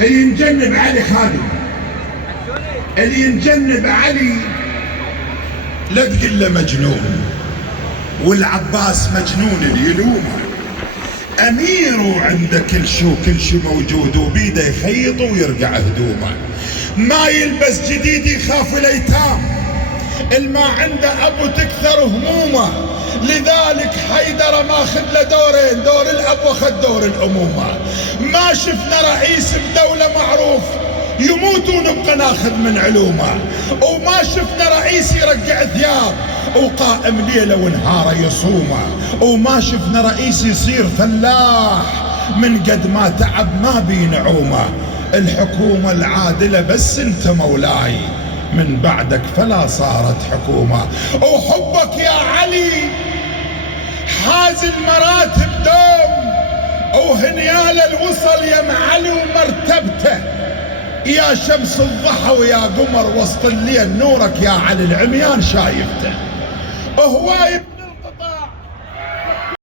اللي ينجنب علي خالد، اللي ينجنب علي لا تقل له مجنون، والعباس مجنون اللي يلومه. امير عنده كل شو موجود، وبيده يخيط ويرقع هدومه. ما يلبس جديد يخاف الايتام، الما عنده ابو تكثر همومه. لذلك حيدر ماخذ له دورين، دور الاب واخذ دور الامومه. ما شفنا رئيس بدوله معروف يموت ونبقى ناخذ من علومه، وما شفنا رئيس يرقع ثياب وقائم ليله ونهاره يصومه، وما شفنا رئيس يصير فلاح من قد ما تعب ما بينعومه. الحكومه العادله بس انت مولاي، من بعدك فلا صارت حكومه. وحبك يا علي حاز المراتب دوم، وهنيال الوصل يا معلي ومرتبته. يا شمس الضحى ويا قمر وسط الليل نورك يا علي العميان شايفته. هواي